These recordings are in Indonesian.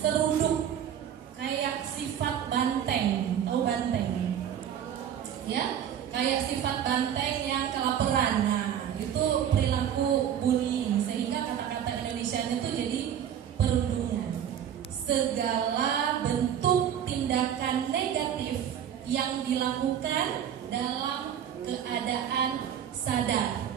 seruduk, kayak sifat banteng. Tahu banteng? Ya, kayak sifat banteng yang kelaparan. Nah, itu perilaku bullying, sehingga kata-kata Indonesia itu jadi perundungan. Segala bentuk tindakan negatif yang dilakukan dalam keadaan sadar.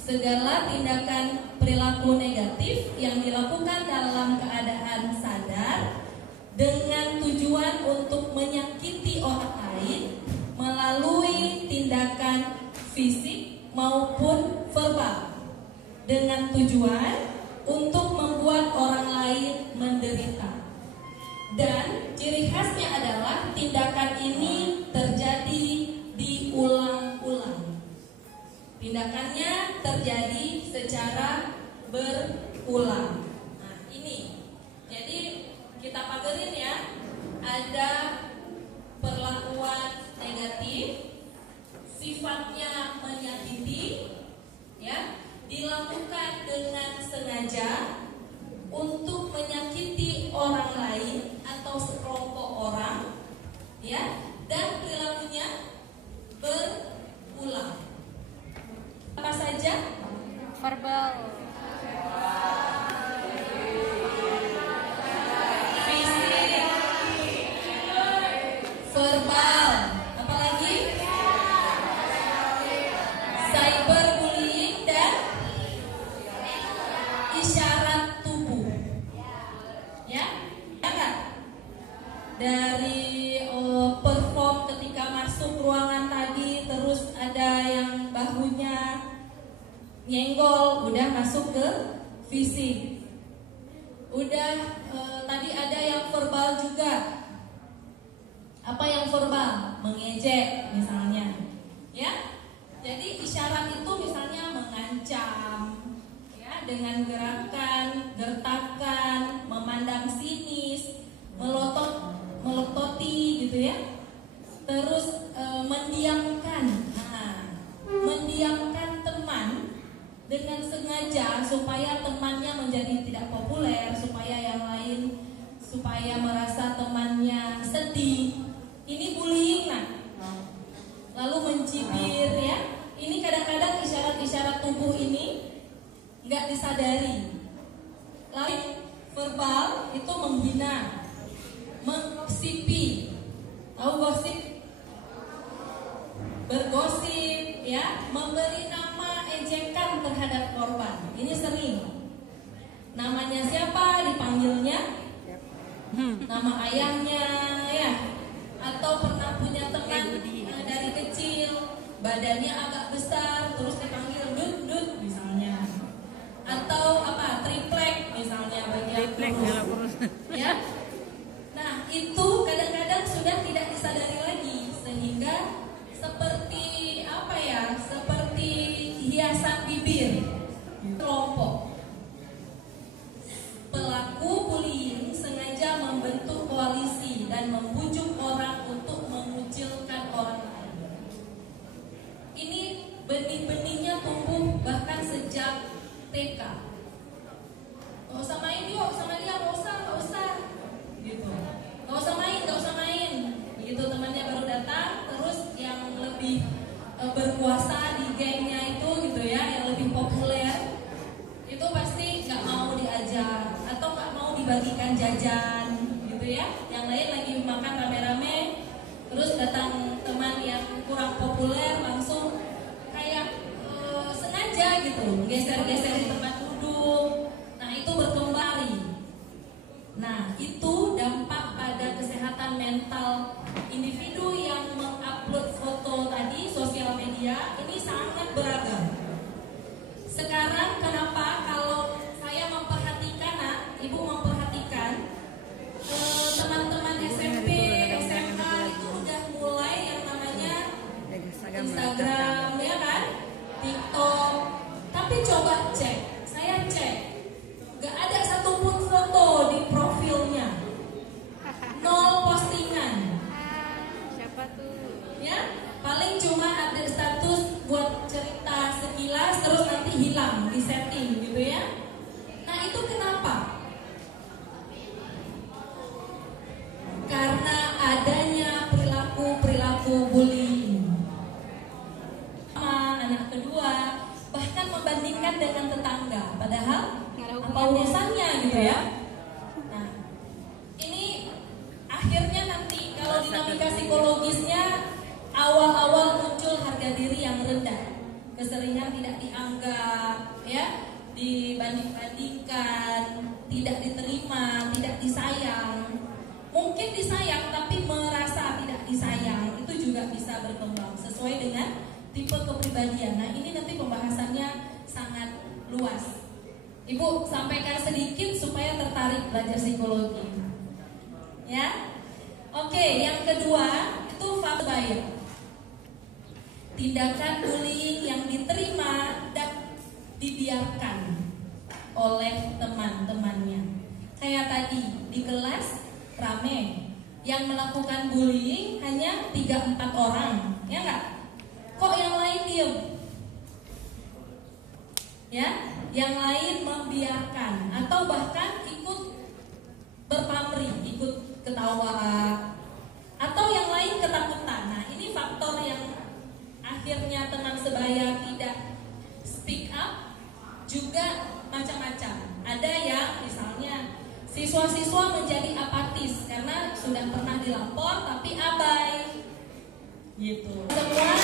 Segala tindakan perilaku negatif yang dilakukan dalam keadaan sadar dengan tujuan untuk menyakiti orang lain melalui tindakan fisik maupun verbal, dengan tujuan untuk membuat orang lain menderita. Dan ciri khasnya adalah tindakan ini terjadi diulang-ulang. Tindakannya terjadi secara berulang. Nah, ini. Jadi kita pagerin ya. Ada perlakuan negatif, sifatnya menyakiti, ya, dilakukan dengan sengaja untuk menyakiti orang lain atau sekelompok orang, ya, dan perilakunya berulang. Apa saja? Verbal, Fisik, verbal, apalagi? Cyberbullying dan isyarat tubuh. Ya, kan? Dari perform ketika masuk ruangan tadi, terus ada yang bahunya nyenggol, udah masuk ke fisik. Udah tadi ada yang verbal juga. Apa yang verbal? Mengejek misalnya. Ya. Jadi isyarat itu misalnya mengancam, ya, dengan gerakan, gertakan, memandang sinis, melototi gitu ya. Terus mendiamkan. Nah, mendiamkan teman dengan sengaja supaya temannya menjadi tidak populer, supaya yang lain merasa temannya sedih. Ini bullying, nah. Lalu mencibir, ya. Ini kadang-kadang isyarat-isyarat tubuh ini nggak disadari. Lalu verbal itu menghina, menggosipi. Tahu gosip? Bergosip, ya, memberi nama ejekan terhadap korban. Ini sering. Namanya siapa dipanggilnya? Nama ayahnya, ya. Atau pernah punya teman dari kecil, badannya agak besar, terus dipanggil dut misalnya. Atau apa? Triplek misalnya, bagian perut. Ya. Nah, itu kadang-kadang sudah tidak disadari lagi, sehingga seperti apa ya? Seperti hiasan bibir kelompok. Pelaku bullying sengaja membentuk koalisi dan membujuk orang untuk mengucilkan orang lain. Ini benih-benihnya tumbuh bahkan sejak TK. Gak usah main yuk sama dia, gak usah gitu. Gak usah main gitu. Temannya baru datang, terus yang lebih berkuasa di gengnya itu gitu ya, yang lebih populer, itu pasti gak mau diajak atau gak mau dibagikan jajan gitu ya. Yang lain lagi makan rame-rame, terus datang teman yang kurang populer langsung kayak sengaja gitu geser-geser di tempat duduk. Nah, itu berkembang. Nah, itu dampak pada kesehatan mental individu yang mengupload foto tadi, sosial media, ini sangat beragam. Sekarang kenapa kalau saya memperhatikan, ibu memperhatikan teman-teman SMP, SMA itu udah mulai yang namanya Instagram, ya kan, TikTok. Tapi coba cek, saya cek yang rendah, keseringan tidak dianggap, ya, dibanding-bandingkan, tidak diterima, tidak disayang. Mungkin disayang tapi merasa tidak disayang, itu juga bisa berkembang sesuai dengan tipe kepribadian. Nah, ini nanti pembahasannya sangat luas. Ibu sampaikan sedikit supaya tertarik belajar psikologi. Ya. Oke, yang kedua itu faktor bayar. Tindakan bullying yang diterima dan dibiarkan oleh teman-temannya. Kayak tadi di kelas rame, yang melakukan bullying hanya 3-4 orang, ya enggak? Kok yang lain diem? Ya, yang lain membiarkan atau bahkan ikut berpamrih, ikut ketawa, atau yang lain ketakutan. Nah, ini faktor yang akhirnya teman sebaya tidak speak up, juga macam-macam. Ada yang misalnya siswa-siswa menjadi apatis karena sudah pernah dilapor tapi abai, gitu. Semua